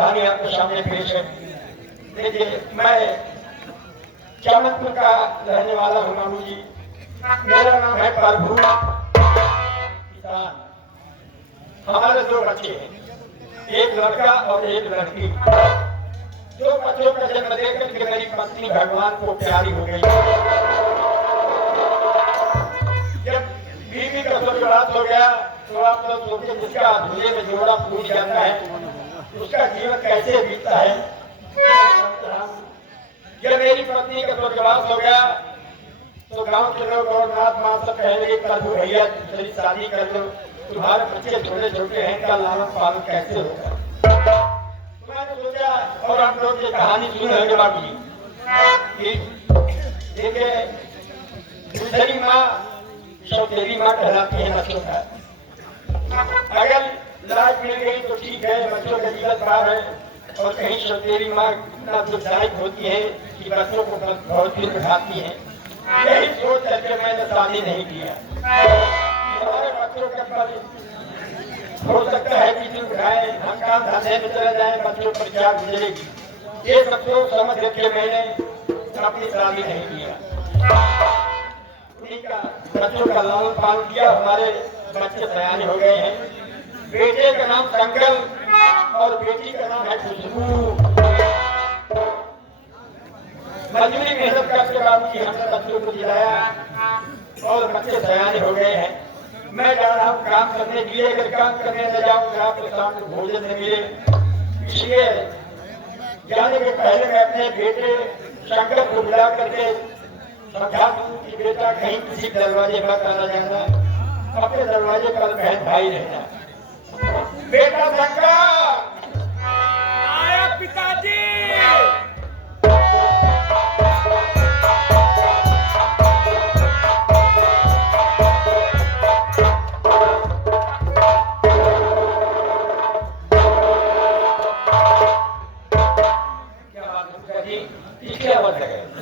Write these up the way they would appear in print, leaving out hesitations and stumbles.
कहानी आपके सामने पेश है। देखिए, मैं चाणक्य का रहने वाला हूँ मामू जी। मेरा नाम है प्रभु किसान। हमारे दो बच्चे हैं, एक लड़का और एक लड़की। दो बच्चों का जन्म देकर के मेरी पत्नी भगवान को प्यारी हो गई। जब बीवी का स्वर्गवास हो गया तो आप लोग सोचिए, जिसका धुएं में जोड़ा फूट जाता है उसका जीवन कैसे बीतता है। जब मेरी पत्नी का स्वर्गवास हो गया तो गांव के लोग और नाथ माँ सब कहने लगे, प्रभु भैया तेरी शादी कर लो, तुम्हारे बच्चे छोटे छोटे हैं, का लालन पालन कैसे होगा। मैंने सोचा, और आप लोग ये कहानी सुन रहे बाबू जी, देखिए दूसरी माँ सौतेली माँ कहलाती है बच्चों का। अगर लाज मिल गई तो ठीक है, बच्चों का जीवन पार है, और कहीं सौतेली माँ इतना दुर्दायक होती है कि बच्चों को बहुत ही उठाती है। यही सोच करके मैंने शादी नहीं किया। हमारे बच्चों का पर हो सकता है कि जो उठाए, हम काम धंधे में चले जाए, बच्चों पर क्या गुजरेगी, ये सब सोच समझ करके मैंने अपनी शादी नहीं किया। उन्हीं का बच्चों का लालन पालन किया। हमारे बच्चे सयाने हो गए हैं। बेटे का नाम संकल्प और बेटी का नाम है खुशबू। मजदूरी मेहनत करके बाबू जी हमने बच्चों को दिलाया और बच्चे सयाने हो गए हैं। मैं जा रहा हूँ काम करने के लिए। अगर काम करने न जाऊँगा तो शाम को भोजन न मिले, इसलिए जाने के पहले मैं अपने बेटे शंकर को बुला करके समझा दूँ कि बेटा कहीं किसी दरवाजे पर आना जाना, अपने दरवाजे पर बहन भाई रहना। बेटा शंकर आया पिताजी।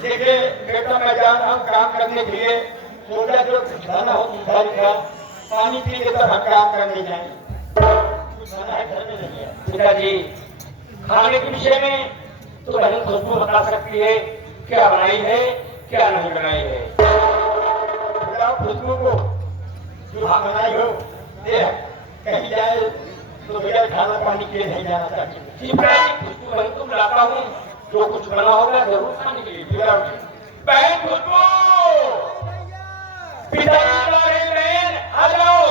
देखिए बेटा, मैं जा रहा हूँ काम करने के लिए। सोचा जो खाना हो सुधार का पानी पी के तब हम काम करने जाए। कुछ खाना है घर में नहीं है। पिताजी, खाने के विषय में तो बहन खुशबू बता सकती है, क्या बनाई है क्या नहीं बनाई है। बुलाओ खुशबू को, जो हाँ बनाई हो दे, कहीं जाए तो भैया खाना पानी के नहीं जाना चाहिए। ठीक है, खुशबू बहन को बुलाता हूँ, जो कुछ बना होगा जरूर खाने के लिए बुलाओ। बहन खुशबू, पिताजी बुला रहे हैं, बहन आ जाओ।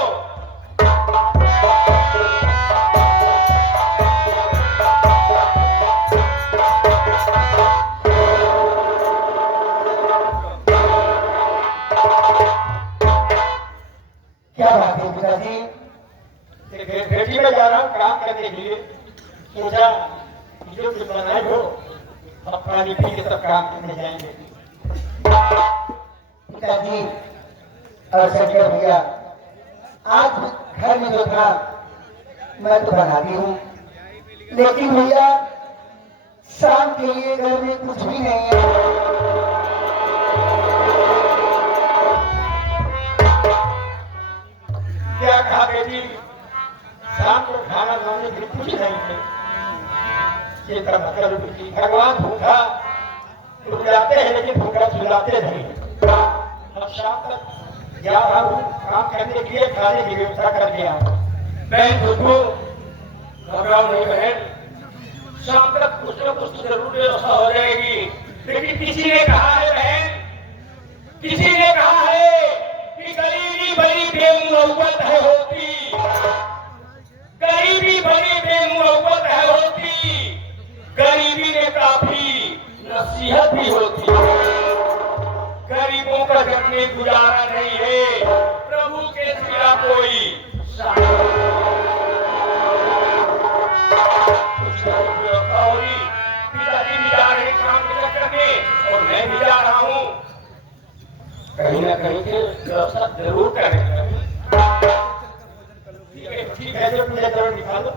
क्या बात है पिताजी? बेटी में जा रहा हूँ काम करने के लिए। सोचा जो कुछ बनाए हो अब पानी पी के सब काम करने जाएंगे। पिताजी और शंकर भैया, आज घर में जो था मैं तो बनाती हूँ, लेकिन भैया शाम के लिए घर में कुछ भी नहीं है। क्या कहा बेटी? शाम को खाना बनाने के लिए कुछ नहीं है। ये सब मतलब भगवान भूखा रुलाते हैं लेकिन भूखा सुलाते नहीं। अब शाम तक जा रहा हूँ काम करने के लिए, खाने की व्यवस्था कर दिया। बहन खुशबू, घबराओ नहीं बहन, शाम तक कुछ न कुछ जरूर व्यवस्था हो जाएगी। लेकिन किसी ने कहा है बहन, किसी ने कहा है कि गरीबी बड़ी बेमुरौवत है होती, गरीबी बड़ी बेमुरौवत है होती, गरीबी में काफी नसीहत भी होती है। गरीबों का जब में गुजारा नहीं है, प्रभु के सिवा कोई पिताजी भी जा रहे काम के चक्कर में और मैं भी जा रहा हूँ। कहीं ना कहीं से व्यवस्था जरूर करेंगे। ठीक है, जो मुझे जरूर निकालो।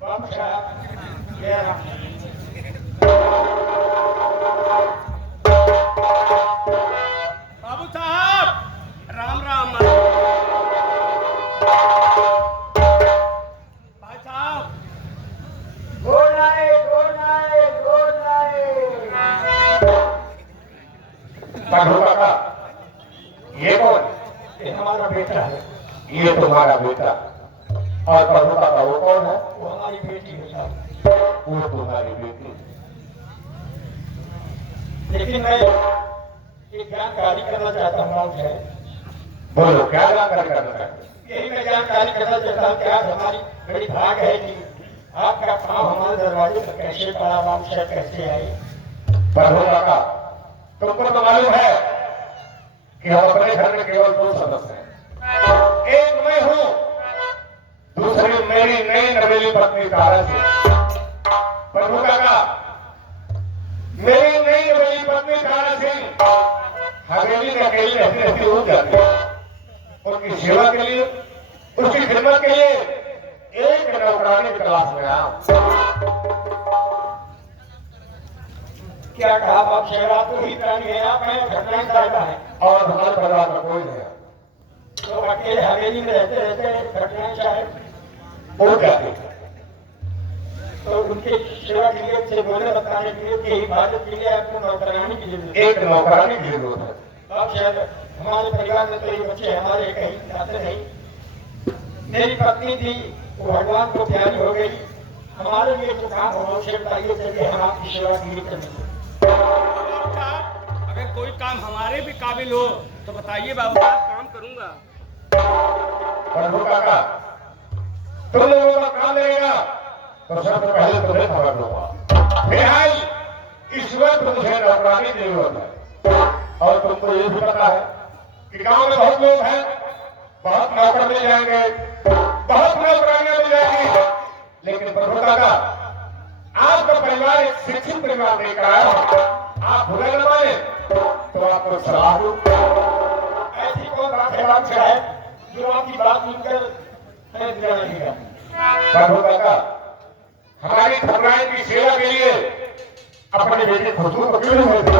बादशाह, ये तुम्हारा बेटा और प्रभुता का वो कौन है? वो हमारी बेटी है। वो तुम्हारी बेटी। लेकिन मैं एक जानकारी करना चाहता हूँ आपसे। बोलो क्या जानकारी करना चाहते? यही मैं जानकारी करना चाहता हूँ कि आज हमारी बड़ी भाग है कि आपका काम हमारे दरवाजे पर कैसे पड़ा, बादशाह कैसे आई। प्रभुता का तुमको तो मालूम है कि हम अपने घर में केवल 2 सदस्य हैं। एक मैं हूँ, दूसरी मेरी नई नवेली पत्नी तारा सिंह। प्रभुता का मेरी नई नवेली पत्नी तारा सिंह हवेली में अकेली रहती रहती हो जाती है। उनकी सेवा के लिए, उसकी खिदमत के लिए एक नौकरानी की तलाश में आया। क्या कहा बाप शहरा तो ही प्राणी है, आप हैं घटनाएं साहिबा है और हमारे परिवार में कोई नहीं है। तो अकेले हवेली में रहते रहते घटनाएं साहिब हो जाती है। तो उनके सेवा के लिए, से बोले बताने के लिए, उनकी हिफाजत के लिए आपको नौकरानी की जरूरत है। एक नौकरानी की जरूरत है। बाप शहर हमारे परिवार में तो ये बच्चे हमारे कहीं जाते नहीं। मेरी पत्नी थी, वो भगवान को प्यारी हो गई। हमारे लिए जो काम हो उसे बताइए, चलिए हम आपकी सेवा के लिए करेंगे। अगर कोई काम हमारे भी काबिल हो तो बताइए बाबू साहब, काम करूंगा। प्रभु काका, तुम लोगों का काम लगेगा तो सबसे पहले तुम्हें खबर दूंगा। फिलहाल इस वक्त मुझे नौकरानी की जरूरत है और तुमको ये भी पता है कि गांव में बहुत लोग हैं, बहुत नौकर मिल जाएंगे, बहुत नौकरानियां मिल जाएंगी। लेकिन प्रभु काका, आपका परिवार एक शिक्षित परिवार लेकर आया हो, आप बुरा न माने तो आपको सलाह दूं। ऐसी कौन बात है बाप साहब जो आपकी बात सुनकर हमें बुरा लगेगा? प्रभु काका, हमारी ठकुराइन की सेवा के लिए अपने बेटे खुशबू को क्यों नहीं मिलती?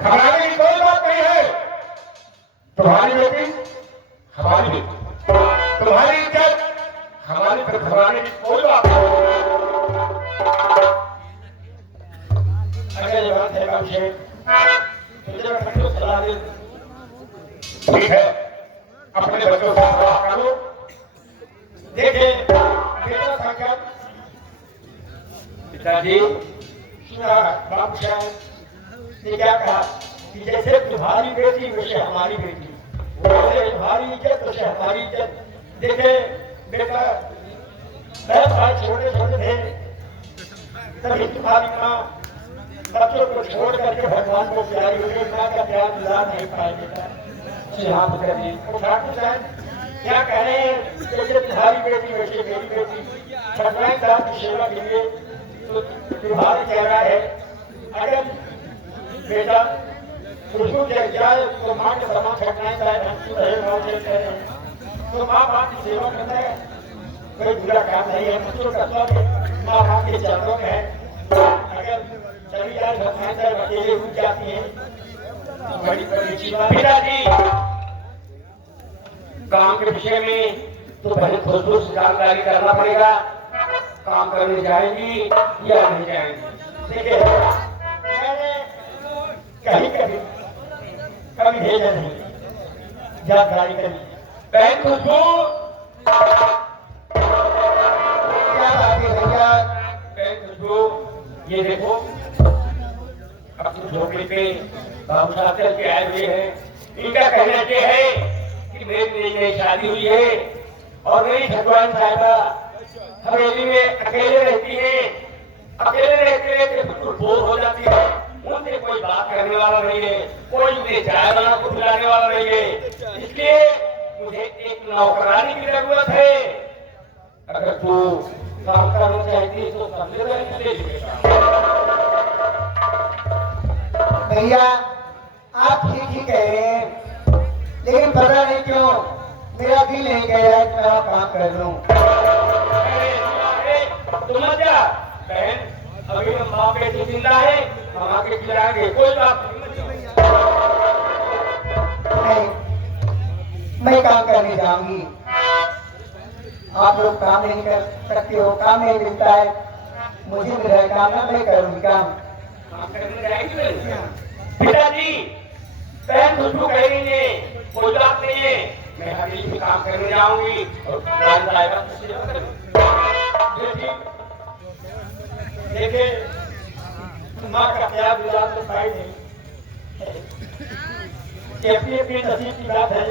घबराने की कोई बात नहीं है। तुम्हारी बेटी हमारी बेटी, तुम्हारी इज्जत हमारी तरफ घबराने की कोई बात नहीं। अगर ये बात है बाप साहब तो जरा बच्चों को सलाह दे। ठीक है, अपने बच्चों से सलाह करो। देखिए बेटा संकट पिताजी, सुना बाप साहब ने क्या कहा कि जैसे तुम्हारी बेटी वैसे हमारी बेटी, वैसे तुम्हारी इज्जत वैसे हमारी इज्जत। देखे बेटा, 10 भाई छोटे छोटे थे, तभी तुम्हारी माँ बच्चों को छोड़ करके भगवान को प्यारी हो गई। माँ का प्यार दिला नहीं पाए बेटा। हाथ करिए ठाकुर साहब क्या कह रहे हैं, जैसे तुम्हारी बेटी वैसे मेरी बेटी। भगवान साहब की सेवा के लिए तो तुम्हारा चेहरा है। अगर बेटा खुशबू जग जाए तो माँ के समान घटनाएं साहब हम तो रहे भाव से कह रहे हैं। तो माँ बाप की सेवा करना है कोई बुरा काम नहीं है। बच्चों का सब माँ बाप के चरणों में है। अगर चली जाए भगवान साहब अकेले उठ जाती है तो बड़ी बड़ी अच्छी बात है। पिताजी, काम के विषय में तो पहले खुशबू से जानकारी करना पड़ेगा। काम करने जाएंगी या नहीं जाएंगी? देखिए मैंने कहीं कभी कभी भेजा नहीं, जानकारी करी। बहन खुशबू, क्या बात है भैया? बहन खुशबू, ये देखो अपनी झोपड़ी पे बाबू साहब चल के आए हुए हैं। इनका कहना ये है कि मेरी नई नई शादी हुई है और मेरी भगवान साहिबा हवेली में अकेले रहती है। अकेले रहते रहते बिल्कुल बोर हो जाती है। उनसे कोई बात करने वाला नहीं है, कोई उन्हें चाय बना को पिलाने वाला नहीं है। इसलिए मुझे एक नौकरानी की जरूरत है। अगर तू काम करना चाहती है तो समझे ले लेगा। भैया आप ठीक ही कह रहे हैं, लेकिन पता नहीं क्यों मेरा दिल नहीं कह रहा है कि मैं काम कर लूं। तुम मत जा बहन, अभी हम माँ बेटी जिंदा है, हम आके खिलाएंगे, कोई बात नहीं, मैं काम करने जाऊंगी। आप लोग काम नहीं कर सकते हो, काम नहीं मिलता है, मुझे मिल रहा है काम ना, मैं करूंगी काम। काम करने जाएंगे। पिताजी, बहन खुशबू कह रही है कोई बात नहीं है, मैं हवेली में काम करने जाऊंगी और दुकान जाएगा तो सेवा करूंगी। देखे माँ का प्यार दुलार तो पाई नहीं, कि अपनी अपनी नसीब की बात है।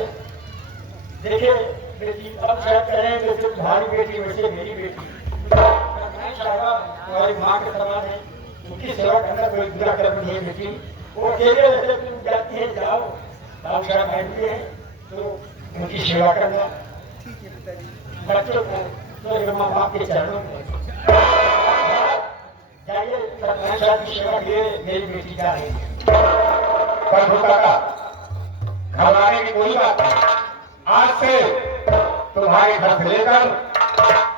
देखे बेटी अब शायद करें जैसे तुम्हारी बेटी वैसे मेरी बेटी, तुम्हारी माँ के समान है, उनकी सेवा करना कोई बुरा कर्म नहीं है बेटी। वो अकेले रहते तुम जाती है जाओ, बाबू साहब बैठते हैं तो उनकी सेवा करना, बच्चों को तो माँ बाप के चरणों में जाइए, सत्यनारायण साहब की सेवा के लिए मेरी बेटी जा रही है। प्रभु काका घबराने की कोई बात नहीं, आज से तुम्हारे घर से लेकर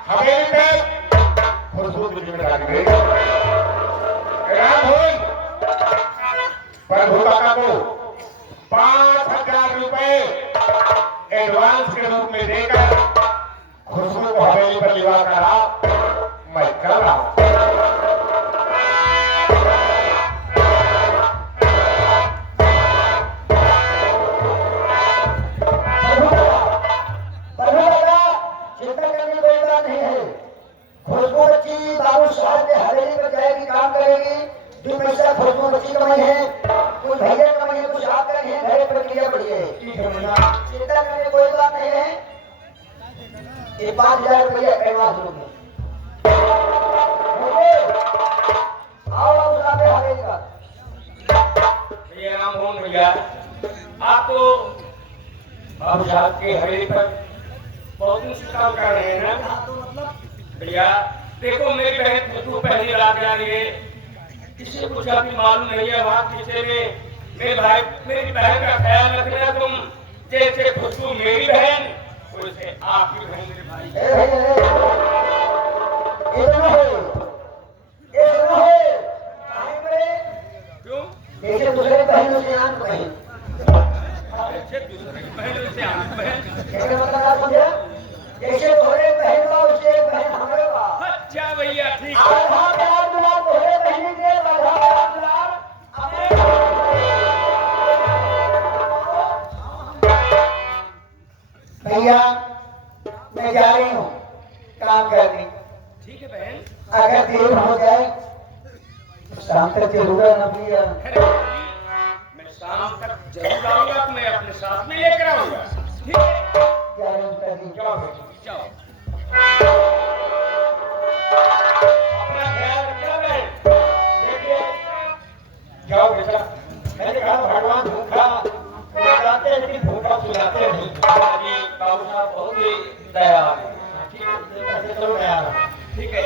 हवेली तक खुशबू की जिम्मेदारी देगी। प्रभु काका को 5,000 रुपए एडवांस के रूप में देकर खुशबू को हवेली पर विवाह करा मैं कर रहा हूं। चिंता करने की कोई बात नहीं है। खुशबू बच्ची बाबू साहब के हवेली पर जाएगी, काम करेगी, 2 पैसा खुशबू बच्ची कमाई है, कुछ भैया कमाई है, कुछ आप करेंगे, घर प्रक्रिया बढ़ी है। चिंता करने की कोई बात नहीं है। ये 5,000 रुपया एडवांस दूंगी। आओ बाबू साहब के हवेली पर। भैया राम मोहन भैया, आप तो बाबू साहब के हवेली पर बहुत दिन से काम कर रहे हैं ना भैया। देखो मेरी बहन खुशबू पहली रात आ रही है, किसी को कुछ अभी मालूम नहीं है वहाँ किसी में मेरी बहन का ख्याल रखना तुम, जैसे खुशबू मेरी बहन वैसे आपकी बहन मेरे भाई। क्यों जैसे दूसरे बहनों से आन बहन, जैसे दूसरे की बहन वैसे आपकी बहन, कैसे मतलब आप समझे? जैसे थोड़े बहन बा उससे बहन हमारे बा। अच्छा भैया ठीक है। आधा प्यार दुलार थोड़े बहन के, आधा प्यार दुलार अपने। भैया मैं जा रही हूँ काम करने, ठीक है बहन। अगर देर हो जाए तो शाम तक जरूर आना भैया। मैं शाम तक जरूर आऊंगा, मैं अपने साथ में लेकर आऊंगा। ठीक है जाओ बेटी, जाओ, अपना ख्याल रखना बहन। देखिए जाओ बेटा, मैंने कहा भगवान भूखा सुलाते हैं लेकिन भूखा सुलाते नहीं। जी बाबू साहब बहुत ही दयावान है। ठीक है, चलो मैं आ रहा हूँ। ठीक है।